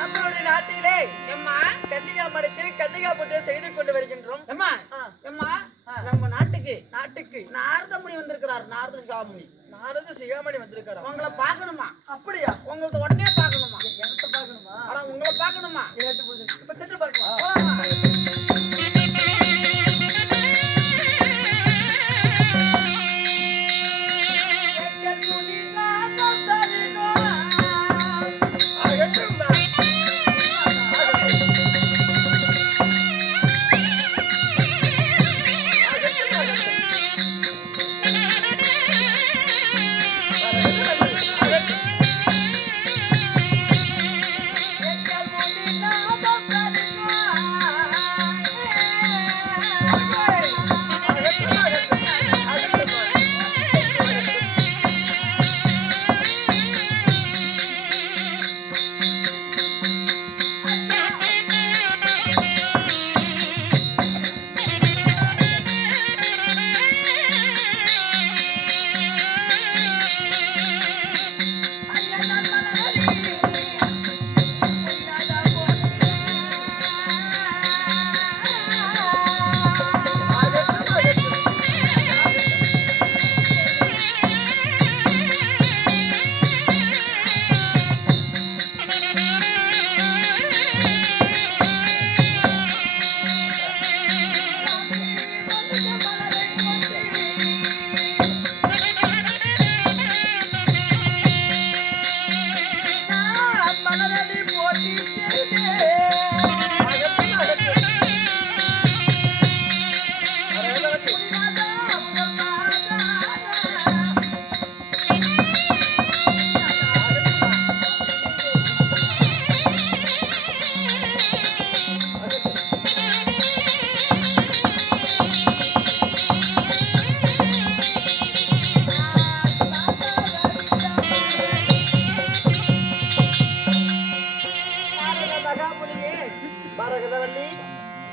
நம்மளுடைய நாட்டிலே கன்னிகா மடத்தில் கன்னிகா பூஜை செய்து கொண்டு வருகின்றோம். நம்ம நாட்டுக்கு நாரத முனி வந்திருக்கிறார். நாரத சிகாமணி வந்திருக்கிறார். உங்களை பாக்கணுமா? அப்படியா? உங்களுக்கு உடனே பாக்கணுமா? எனக்கு பாக்கணுமா? ஆனா உங்களை பாக்கணுமா? கேட்டு போகுது. இப்ப சென்று பார்க்கலாம்.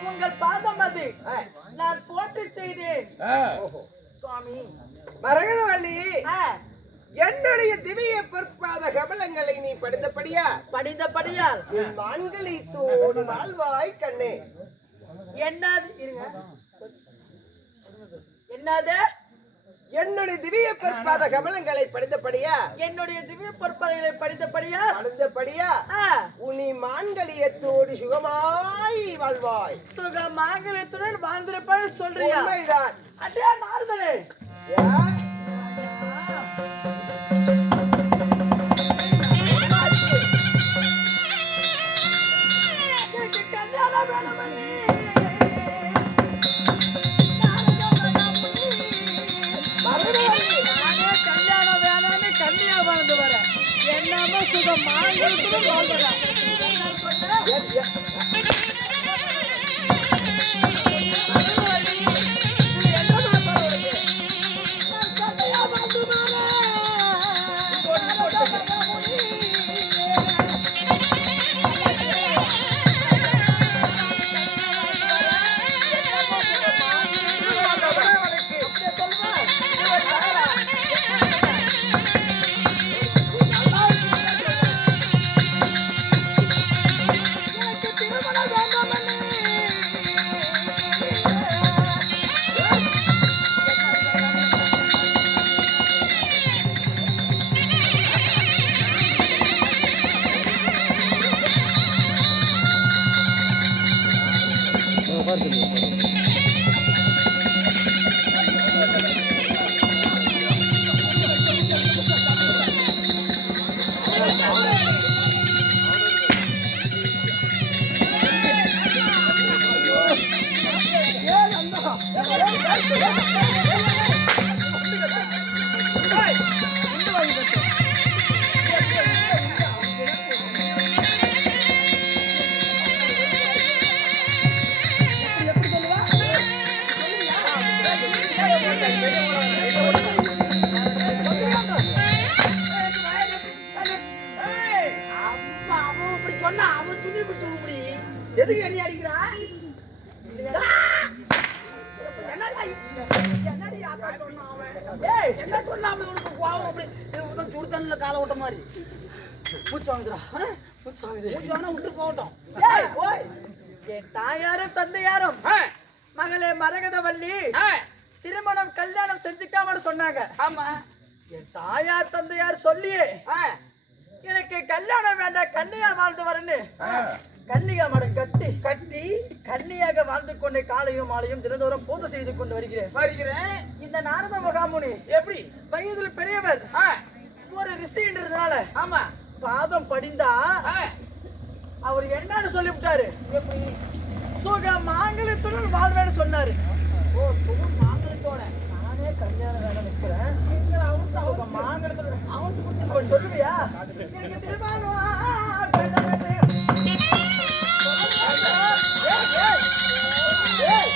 உங்கள் பாதம் அது நான் போற்றி செய்தேன். சுவாமி மரகதவள்ளி, என்னுடைய திவ்ய பொற்பாத கமலங்களை நீ படித்தபடியால் மான்களித்தோடு வாழ்வாய் கண்ணே. என்னது இருங்க, என்னது? என்னுடைய திவ்ய பொற்பாத கமலங்களை என்னுடைய திவ்ய பொற்பாதைகளை படித்தபடியா உனி மான்களியத்தோடு சுகமாய் வாழ்வாய். சுகமாங்கலியத்துடன் வாழ்ந்திருப்பாய் சொல்றியா? உண்மைதான். அதே நாரதனே, கல்யாணம் வேணுமணி, கல்யாணம் வேணும்னு கன்னியா வாழ்ந்து வர என்னமோ சுகம் மாங்கல்யத்துடன் வாழ்வதா? எதுக்கு என்ன அடிக்கிறா? என்ன சொன்னாம உனக்கு கோவம் அப்படி சுடுதண்ணில் காலை ஓட்ட மாதிரி மூச்சு வாங்குதுடா. மூச்சு வாங்குது. மூச்சு வேணா விட்டு போகட்டும். ஏய், ஓய். என் தாயாரும் தந்தையாரும் ஆ, மகளே மரகதவள்ளி ஆ, திருமணம் கல்யாணம் செஞ்சுக்காமனு சொன்னாங்க. ஆமா. என் தாயார் தந்தையார் சொல்லியே ஆ, எனக்கு கல்யாணம் வேண்டாம், கன்னியா வாழ்ந்து வரேன்னு ஆ. கன்னிகா மடம் கட்டி கன்னியாக வாழ்ந்து கொண்டு காலையும் மாலையும் தினந்தோறும் பூஜை செய்து கொண்டு வருகிறேன். வருகிறேன். இந்த நாரத மகாமுனி எப்படி? வயதில் பெரியவர், ஆ, ஒரு ரிஷின்றதுனால ஆமா. பாதம் படிந்தா ஆ, அவர் என்னன்னு சொல்லிவிட்டாரு. எப்படி? சுக மாங்கலத்துடன் வாழ்வேன்னு சொன்னாரு. ஓ, சுகம் மாங்கலத்தோட. நானே கல்யாணம் வேணும் நிக்கிறேன். சுக மாங்கலத்துடன் அவன் சொல்லுவியா? எனக்கு திருமணம் வேண்டாம் என்று. ஏய், ஏய், ஏய்.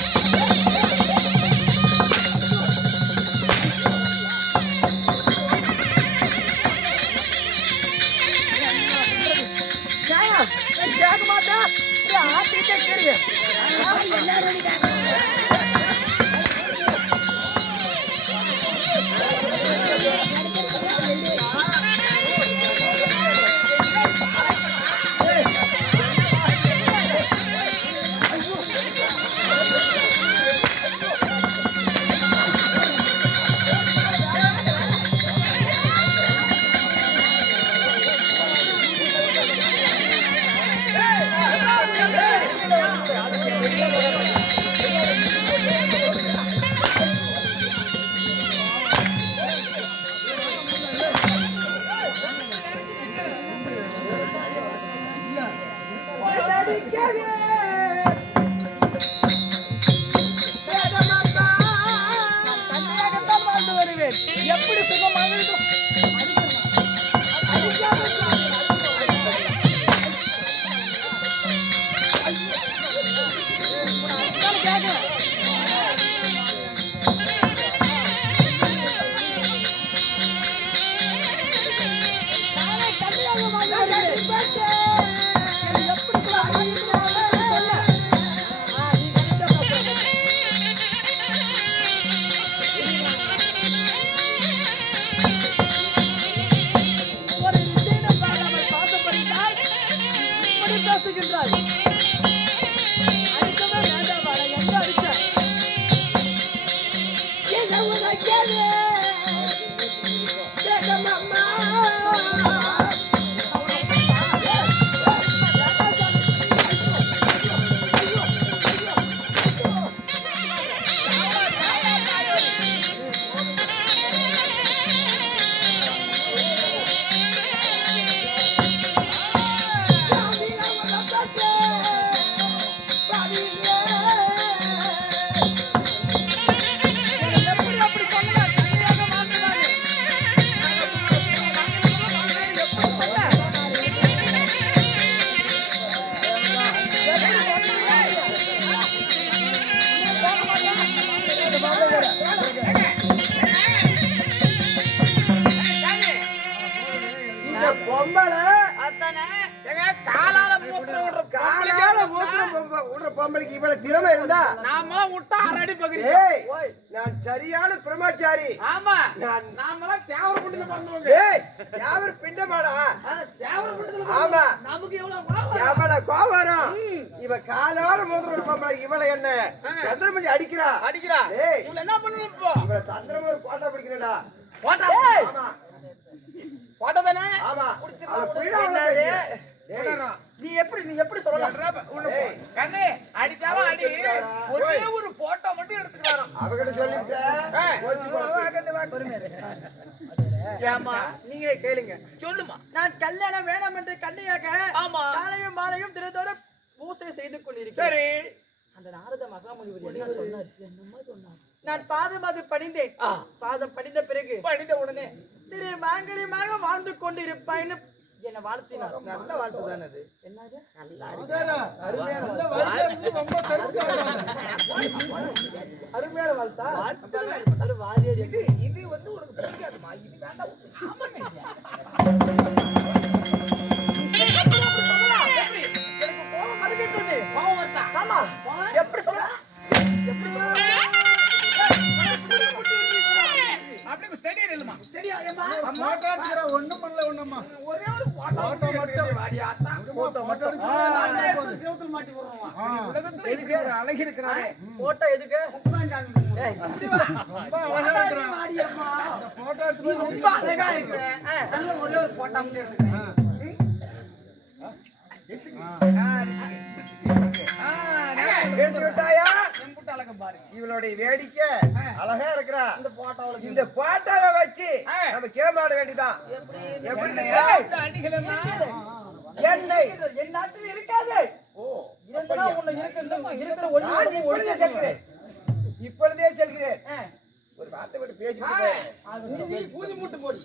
கேட்க மாட்டா ஆட்டிட்டே கேளுங்க. கண்ணையாகத்தான் வாழ்ந்து வருவேன். எப்படி சுகமாக பேசுகின்றாய். அடிக்கவே வேண்டாம் வாடா, எங்க அடிச்ச? என்ன உனக்கேது? ஜெகமம்மா. பொம்பளை அதானே. ஏங்க, காலால மூத்திரம் விடுற காலால விடுற பொம்பளைக்கு இவ்வளவு திறமை இருந்தா நாமெல்லாம் விட்டா 6 அடி பகுதி. ஏய், நான் சரியான பிரம்மச்சாரி. ஆமா. நான் நாமெல்லாம் தேவர புட்டுல பண்ணுவோங்க. ஏய், யாவர் பிண்டமாடா. தேவர புட்டுல ஆமா, நமக்கு எவ்வளவு கோவம். எவ்வளவு கோவம் வரும். இவ காலால மோதிர பொம்பளை இவளை என்ன சந்திரமணி அடிக்கிறா. அடிக்கிறா. ஏய், இவள என்ன பண்ணுவ இப்போ? இவளை சந்திரமணி ஒரு போட்டோ பிடிக்கிறடா. போட்டா. ஆமா போட்டா தானே? ஆமா, குடிச்சிடலாம். அவ பீடா என்னது? ஏய், நீ எப்படி சொல்லலாம்? ஏய், கண்ணே, அடிச்சாலும் அடி. ஒரே ஒரு போட்டோ மட்டும் எடுத்துட்டு வரோம். அவகிட்ட சொல்லிட்டேன். ஏமா நீங்க கேளுங்க. சொல்லுமா. நான் கல்யாணம் வேணாம் என்று கண்ணியாக ஆமா. காலையும் மாலையும் தினந்தோறும் பூசை செய்து கொண்டிருக்கிறேன். சரி. அந்த நாரத மகாமுனிவர் என்ன சொன்னார்? என்னமா சொன்னார்? நான் பாதம் அது பணிந்தேன். பாதம் பணிந்த பிறகு படித்த உடனே திரு மாங்கலியமாக வாழ்ந்து கொண்டிருப்பாய்னு என்ன வாழ்த்தினார். நல்ல வாழ்த்து தானே அது. என்னது? அருமையான வாழ்த்தா? அது வாதியார் இது இது வந்து உனக்கு பிடிக்காதுமா. இது வேண்டாம். எப்படி? எனக்கு கோபம் வருகின்றது. கோவம் வருதா? ஆமா. எப்படி சொல்லலாம்? எப்படி சொல்லலாம்? அப்படியே ஸ்டெடியா இல்லமா? ஸ்டெடியா ஏமா? ஒரே ஒரு பாட்டா அழகி இருக்கிறாரே போட்டோ எதுக்கு ஏய், இப்படி வா. நீ ரொம்ப அழகா இருக்கிற. நல்ல ஒரே ஒரு போட்டோ மட்டும் எடுத்துக்கிறேன். எடுத்து விட்டாயா? எம்புட்டு அழகம் பாருங்க. இவளுடைய வேடிக்கை அழகா இருக்கிறா. இந்த போட்டோவுல இந்த போட்டோவை வச்சு நம்ம கேம் ஆட வேண்டியதான். எப்படி தெரியுமா? இந்த அடிகள் எல்லாம் எண்ணெய் என் நாட்டில் இருக்காது. ஓ, இருந்தா உன்னை இருக்கிற நான் ஒண்ணு இப்பொழுதே செல்கிறேன். இப்பொழுதே செல்கிறேன். ஆ. ஒரு வார்த்தை மட்டும் பேசிட்டு போறேன். நீ பூதி மூட்டு போடு.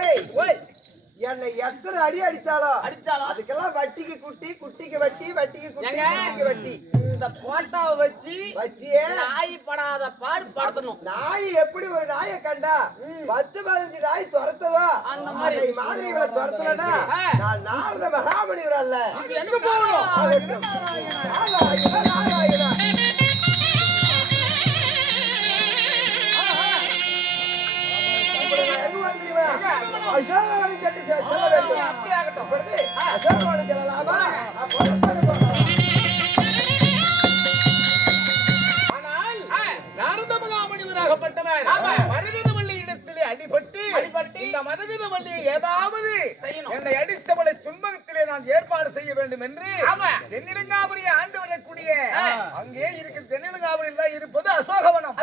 ஏய், என்னை எத்தனை அடி அடித்தாலும் அடிச்சாலும் அதுக்கெல்லாம் வட்டிக்கு குட்டி, குட்டிக்கு வட்டி, வட்டிக்கு குட்டி, ஏங்க? குட்டிக்கு வட்டி இந்த போட்டோவை வச்சு வச்சியே. நாய் படாத பாடு படுத்தணும். நாய் எப்படி ஒரு நாயை கண்டா 10-15 நாய் துரத்ததோ அந்த மாதிரி. அந்த மாதிரி இவளை துரத்தலனா நான் நாரத மகாமுனிவர் அல்ல. இது எங்க போகணும்? ஆகட்டும். நாராயணா, நாராயணா. எங்க வந்தீங்க? அசோகவனம் சென்று செல்ல வேண்டும். அப்படியே ஆகட்டும். இப்பொழுது அசோகவனம் செல்லலாமா? அப்போ போகலாம். ஆனால் நாரத மகாமுனிவராகப்பட்டவர் மருகதவள்ளி இடத்திலே அடிபட்டு இந்த மருகதவள்ளியை ஏதாவது என்னை அடித்தவளை துன்பத்திலே நான் ஏற்பாடு செய்ய வேண்டும் என்று தென்னிலங்காபுரியை ஆண்டு வரக்கூடிய அங்கே இருக்கிற தென்னிலங்காபுரியில் தான் இருப்பது அசோகவனம்.